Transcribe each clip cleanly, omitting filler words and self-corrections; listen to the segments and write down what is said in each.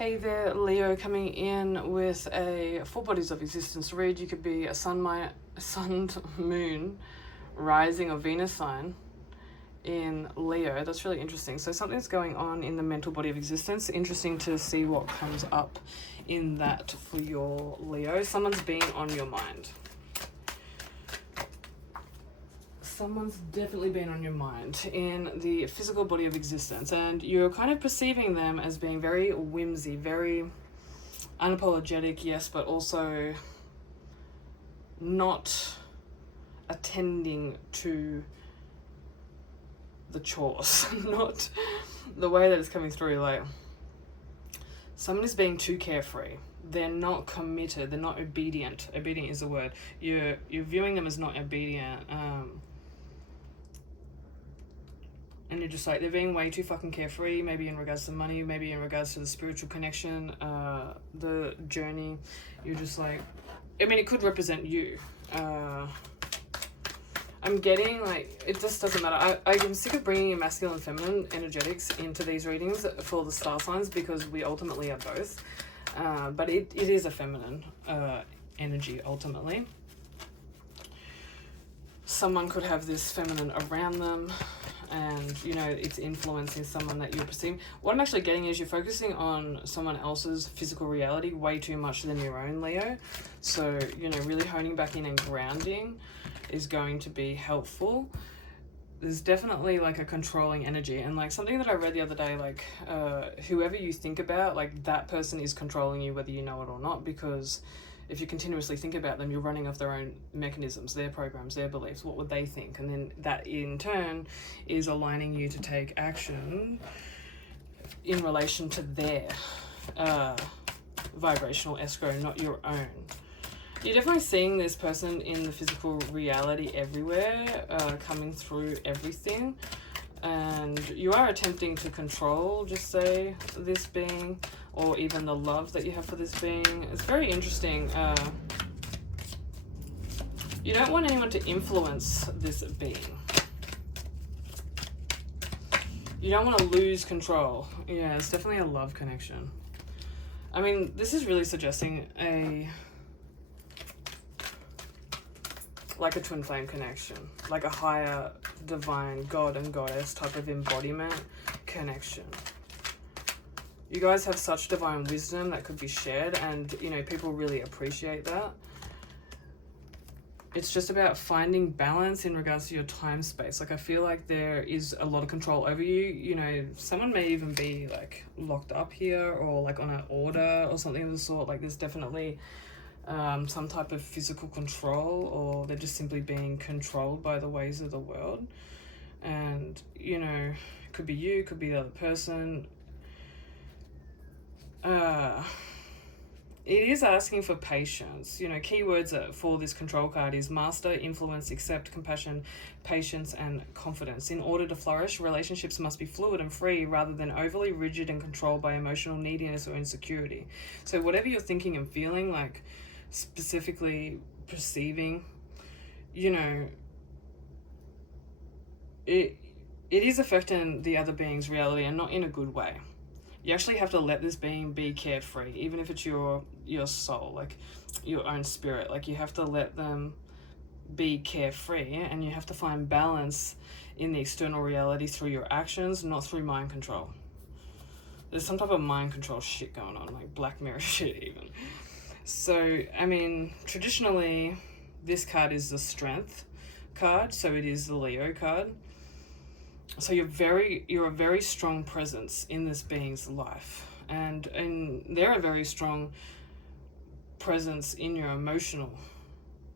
Hey there, Leo, coming in with a 4 bodies of existence read. You could be a sun, moon, rising or Venus sign in Leo. That's really interesting. So something's going on in the mental body of existence. Interesting to see what comes up in that for your Leo. Someone's being on your mind. Someone's definitely been on your mind in the physical body of existence, and you're kind of perceiving them as being very whimsy, very unapologetic, yes, but also not attending to the chores, not the way that it's coming through. Like, someone is being too carefree. They're not committed. They're not obedient. Obedient is the word. You're viewing them as not obedient. And you're just like, they're being way too fucking carefree, maybe in regards to money, maybe in regards to the spiritual connection, the journey. You're just like, I mean, it could represent you. I'm getting, like, it just doesn't matter. I'm sick of bringing in masculine and feminine energetics into these readings for the star signs, because we ultimately are both. But it is a feminine energy, ultimately. Someone could have this feminine around them, and you know it's influencing someone that you're perceiving. What I'm actually getting is you're focusing on someone else's physical reality way too much than your own, Leo. So, you know, really honing back in and grounding is going to be helpful. There's definitely like a controlling energy, and like something that I read the other day, like whoever you think about, like that person is controlling you whether you know it or not, because if you continuously think about them, you're running off their own mechanisms, their programs, their beliefs. What would they think? And then that in turn is aligning you to take action in relation to their vibrational escrow, not your own. You're definitely seeing this person in the physical reality everywhere, coming through everything. And you are attempting to control, just say, this being, or even the love that you have for this being. It's very interesting. You don't want anyone to influence this being. You don't want to lose control. Yeah, it's definitely a love connection. I mean, this is really suggesting like a twin flame connection, like a higher divine god and goddess type of embodiment connection. You guys have such divine wisdom that could be shared, and you know, people really appreciate that. It's just about finding balance in regards to your time space. Like, I feel like there is a lot of control over you. You know, someone may even be like locked up here, or like on an order or something of the sort. Like, there's definitely some type of physical control, or they're just simply being controlled by the ways of the world. And you know, it could be you, could be the other person. It is asking for patience. You know, keywords for this control card is master, influence, accept, compassion, patience, and confidence. In order to flourish, relationships must be fluid and free rather than overly rigid and controlled by emotional neediness or insecurity. So whatever you're thinking and feeling, like specifically perceiving, you know, it is affecting the other being's reality, and not in a good way. You actually have to let this being be carefree, even if it's your soul, like your own spirit. Like, you have to let them be carefree, and you have to find balance in the external reality through your actions, not through mind control. There's some type of mind control shit going on, like Black Mirror shit even. So, I mean, traditionally, this card is the Strength card, so it is the Leo card. So you're a very strong presence in this being's life, and they're a very strong presence in your emotional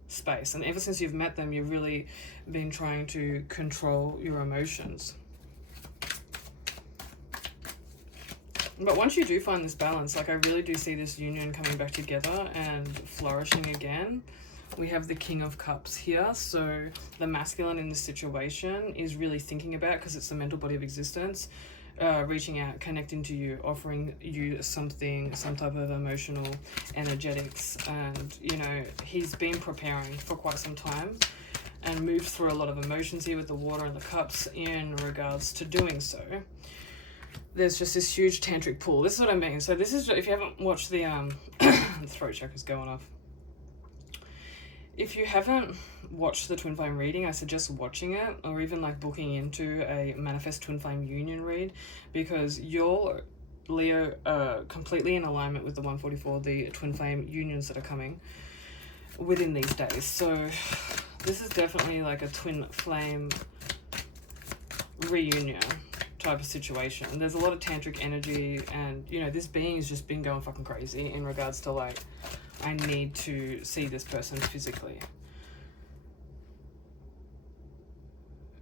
space. And ever since you've met them, you've really been trying to control your emotions. But once you do find this balance, like, I really do see this union coming back together and flourishing again. We have the King of Cups here, so the masculine in this situation is really thinking about, because it's the mental body of existence, reaching out, connecting to you, offering you something, some type of emotional energetics. And you know, he's been preparing for quite some time and moved through a lot of emotions here with the water and the cups in regards to doing so. there's just this huge tantric pull. This is what I mean. So this is, if you haven't watched the throat chakra's going off. If you haven't watched the twin flame reading, I suggest watching it, or even like booking into a manifest twin flame union read, because you're Leo completely in alignment with the 144, the twin flame unions that are coming within these days. So this is definitely like a twin flame reunion type of situation. And there's a lot of tantric energy, and you know, this being has just been going fucking crazy in regards to like, I need to see this person physically.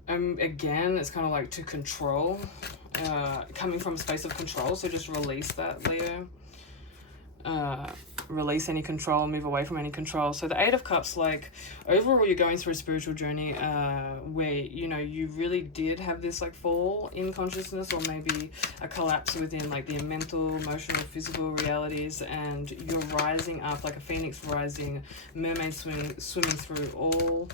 Again, it's kind of like to control, coming from a space of control. So just release that, Leo. Release any control, move away from any control. So the Eight of Cups, like overall you're going through a spiritual journey where, you know, you really did have this like fall in consciousness, or maybe a collapse within like the mental, emotional, physical realities, and you're rising up like a phoenix rising, mermaid swimming through all,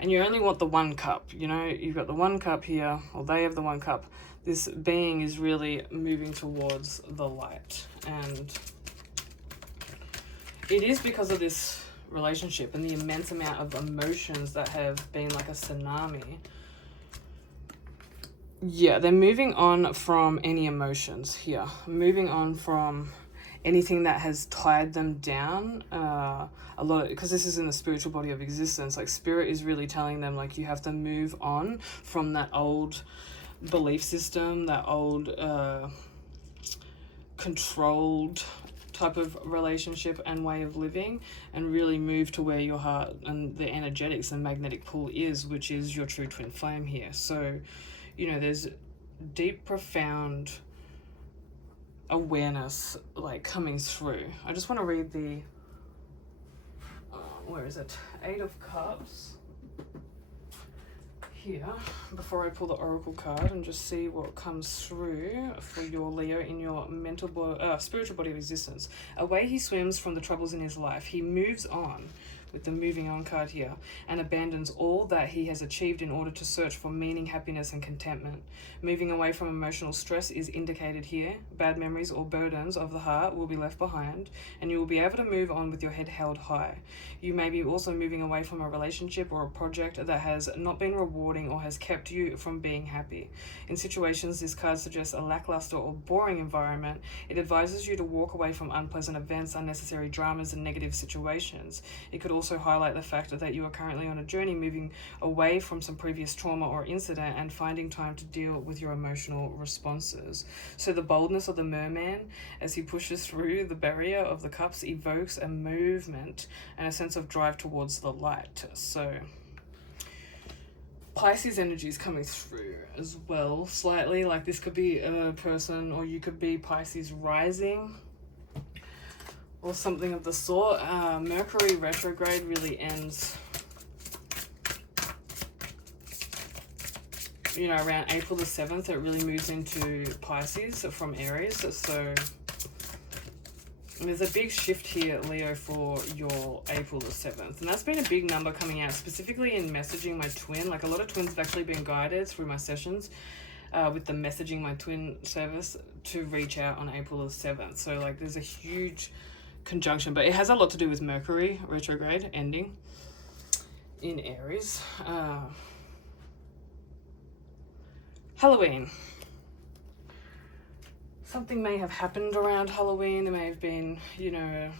and you only want the one cup, you know, you've got the one cup here, or they have the one cup. This being is really moving towards the light, and it is because of this relationship and the immense amount of emotions that have been like a tsunami. Yeah, they're moving on from any emotions here. Moving on from anything that has tied them down. A lot of, because this is in the spiritual body of existence, like spirit is really telling them like you have to move on from that old belief system, that old controlled type of relationship and way of living, and really move to where your heart and the energetics and magnetic pull is, which is your true twin flame here. So, you know, there's deep, profound awareness like coming through. I just want to read the where is it? Eight of Cups here before I pull the oracle card, and just see what comes through for your Leo in your mental spiritual body of existence. Away he swims from the troubles in his life. He moves on with the moving on card here, and abandons all that he has achieved in order to search for meaning, happiness, and contentment. Moving away from emotional stress is indicated here. Bad memories or burdens of the heart will be left behind, and you will be able to move on with your head held high. You may be also moving away from a relationship or a project that has not been rewarding or has kept you from being happy. In situations this card suggests a lackluster or boring environment, it advises you to walk away from unpleasant events, unnecessary dramas, and negative situations. It could also highlight the fact that you are currently on a journey moving away from some previous trauma or incident and finding time to deal with your emotional responses. So the boldness of the merman as he pushes through the barrier of the cups evokes a movement and a sense of drive towards the light. So Pisces energy is coming through as well, slightly. Like this could be a person, or you could be Pisces rising, or something of the sort. Mercury retrograde really ends, you know, around April the 7th. It really moves into Pisces from Aries. So there's a big shift here, Leo, for your April the 7th. And that's been a big number coming out, specifically in messaging my twin. Like a lot of twins have actually been guided through my sessions with the messaging my twin service to reach out on April the 7th. So like there's a huge conjunction, but it has a lot to do with Mercury retrograde ending in Aries. Halloween. Something may have happened around Halloween. There may have been, you know,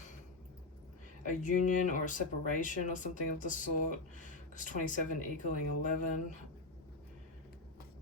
a union or a separation or something of the sort, because 27 equaling 11.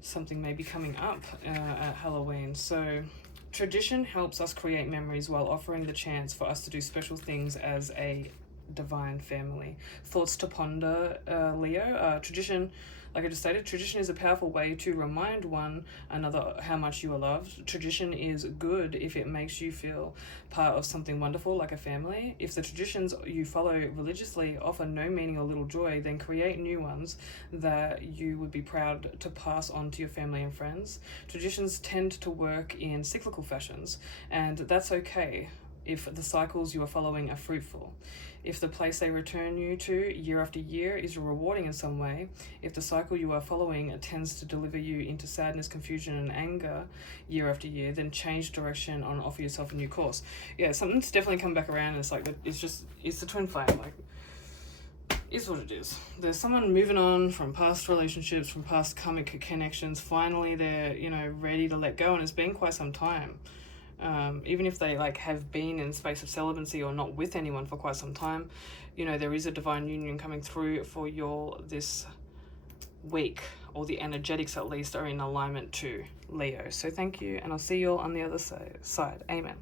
Something may be coming up at Halloween. So tradition helps us create memories while offering the chance for us to do special things as a divine family. Thoughts to ponder, Leo. Tradition, like I just stated, tradition is a powerful way to remind one another how much you are loved. Tradition is good if it makes you feel part of something wonderful, like a family. If the traditions you follow religiously offer no meaning or little joy, then create new ones that you would be proud to pass on to your family and friends. Traditions tend to work in cyclical fashions, and that's okay. if the cycles you are following are fruitful, if the place they return you to year after year is rewarding in some way, if the cycle you are following tends to deliver you into sadness, confusion, and anger year after year, then change direction and offer yourself a new course. Yeah, something's definitely come back around. It's like, it's the twin flame, like, is what it is. There's someone moving on from past relationships, from past karmic connections. Finally, they're, you know, ready to let go, and it's been quite some time. Even if they like have been in space of celibacy or not with anyone for quite some time, you know, there is a divine union coming through for your this week, or the energetics at least are in alignment to Leo. So thank you, and I'll see you all on the other side. Amen.